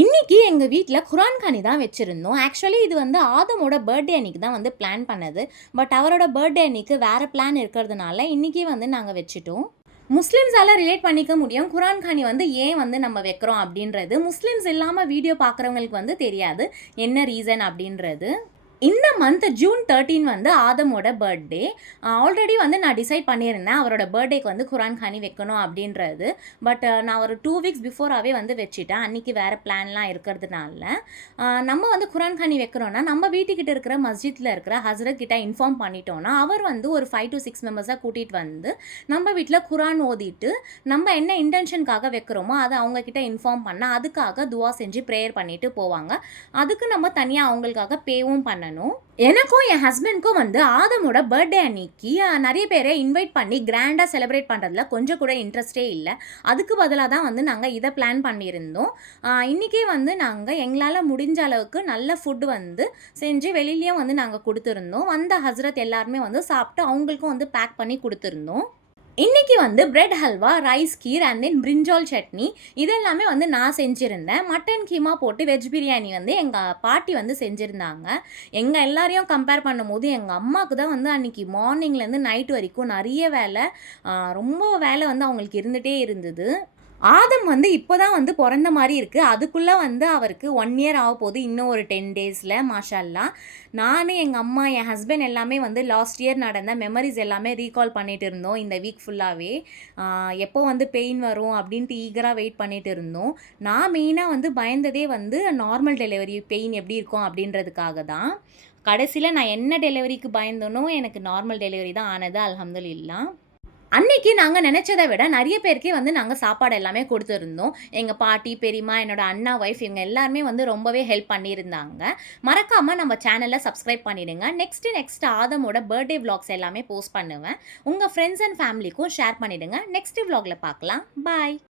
இன்னைக்கு எங்க வீட்ல குரான் கானி தான் வச்சிருந்தோம். ஆக்சுவலி இது வந்து ஆதமோட பர்த்டே அன்னைக்கு தான் வந்து பிளான் பண்ணது. பட் அவரோட பர்த்டே அன்னைக்கு வேற பிளான் இருக்கிறதுனால இன்னைக்கே வந்து நாங்க வச்சுட்டோம். முஸ்லிம்ஸால ரிலேட் பண்ணிக்க முடியும். குரான் கானி வந்து ஏன் வந்து நம்ம வைக்கிறோம் அப்படின்றது. முஸ்லிம்ஸ் இல்லாம வீடியோ பார்க்குறவங்களுக்கு வந்து தெரியாது. என்ன ரீசன் அப்படின்றது. இந்த மந்த் ஜூன் 13 வந்து ஆதமோட பர்த்டே. ஆல்ரெடி வந்து நான் டிசைட் பண்ணியிருந்தேன் அவரோட பர்த்டேக்கு வந்து குரான் கானி வைக்கணும் அப்படின்றது. பட் நான் ஒரு 2 வீக்ஸ் பிஃபோராகவே வந்து வச்சுட்டேன். அன்றைக்கி வேறு பிளான்லாம் இருக்கிறதுனால நம்ம வந்து குரான் கானி வைக்கிறோன்னா நம்ம வீட்டுக்கிட்ட இருக்கிற மஸ்ஜித்தில் இருக்கிற ஹஸ்ரத் கிட்ட இன்ஃபார்ம் பண்ணிட்டோன்னா அவர் வந்து ஒரு 5 to 6 மெம்பர்ஸாக கூட்டிகிட்டு வந்து நம்ம வீட்டில் குரான் ஓதிட்டு நம்ம என்ன இன்டென்ஷனுக்காக வைக்கிறோமோ அதை அவங்கக்கிட்ட இன்ஃபார்ம் பண்ணால் அதுக்காக துவா செஞ்சு ப்ரேயர் பண்ணிட்டு போவாங்க. அதுக்கு நம்ம தனியாக அவங்களுக்காக பேவும் பண்ணணும். எனக்கும் என் ஹஸ்பண்ட்க்கும் வந்து ஆதமோட பர்த்டே அன்னைக்கு நிறைய பேரை இன்வைட் பண்ணி கிராண்டாக செலிப்ரேட் பண்ணுறதுல கொஞ்சம் கூட இன்ட்ரெஸ்டே இல்லை. அதுக்கு பதிலாக தான் வந்து நாங்கள் இதை பிளான் பண்ணியிருந்தோம். இன்றைக்கே வந்து நாங்கள் எங்களால் முடிஞ்ச அளவுக்கு நல்ல ஃபுட்டு வந்து செஞ்சு வெளியிலையும் வந்து நாங்கள் கொடுத்துருந்தோம். வந்த ஹஸ்ரத் எல்லாருமே வந்து சாப்பிட்டு அவங்களுக்கும் வந்து பேக் பண்ணி கொடுத்துருந்தோம். இன்றைக்கி வந்து bread halwa, rice kheer and then brinjal chutney இதெல்லாமே வந்து நான் செஞ்சுருந்தேன். மட்டன் கீமா போட்டு வெஜ் பிரியாணி வந்து எங்கள் பாட்டி வந்து செஞ்சுருந்தாங்க. எங்கள் எல்லாரையும் கம்பேர் பண்ணும்போது எங்கள் அம்மாவுக்கு தான் வந்து அன்றைக்கி மார்னிங்லேருந்து நைட் வரைக்கும் நிறைய வேலை, ரொம்ப வேலை வந்து அவங்களுக்கு இருந்துகிட்டே இருந்தது. ஆதம் வந்து இப்போ தான் வந்து பிறந்த மாதிரி இருக்குது. அதுக்குள்ளே வந்து அவருக்கு 1 இயர் ஆகப்போகுது. இன்னும் ஒரு 10 டேஸில் மாஷா அல்லாஹ். நான், எங்கள் அம்மா, என் ஹஸ்பண்ட் எல்லாமே வந்து லாஸ்ட் இயர் நடந்த மெமரிஸ் எல்லாமே ரீகால் பண்ணிட்டு இருந்தோம் இந்த வீக் ஃபுல்லாகவே. எப்போ வந்து பெயின் வரும் அப்படின்ட்டு ஈகராக வெயிட் பண்ணிட்டு இருந்தோம். நான் மெயினாக வந்து பயந்ததே வந்து நார்மல் டெலிவரி பெயின் எப்படி இருக்கும் அப்படின்றதுக்காக தான். கடைசியில் நான் என்ன டெலிவரிக்கு பயந்தனோ எனக்கு நார்மல் டெலிவரி தான் ஆனது, அல்ஹம்துலில்லாஹ். அன்னைக்கு நாங்கள் நினச்சதை விட நிறைய பேருக்கே வந்து நாங்கள் சாப்பாடு எல்லாமே கொடுத்துருந்தோம். எங்கள் பாட்டி, பெரியம்மா, என்னோட அண்ணா ஒய்ஃப் இவங்க எல்லாருமே வந்து ரொம்பவே ஹெல்ப் பண்ணியிருந்தாங்க. மறக்காமல் நம்ம சேனலில் சப்ஸ்கிரைப் பண்ணிவிடுங்க. நெக்ஸ்ட் ஆதமோட பர்த்டே விலாக்ஸ் எல்லாமே போஸ்ட் பண்ணுவேன். உங்கள் ஃப்ரெண்ட்ஸ் அண்ட் ஃபேமிலிக்கும் ஷேர் பண்ணிவிடுங்க. நெக்ஸ்ட் விலாகில் பார்க்கலாம். பாய்.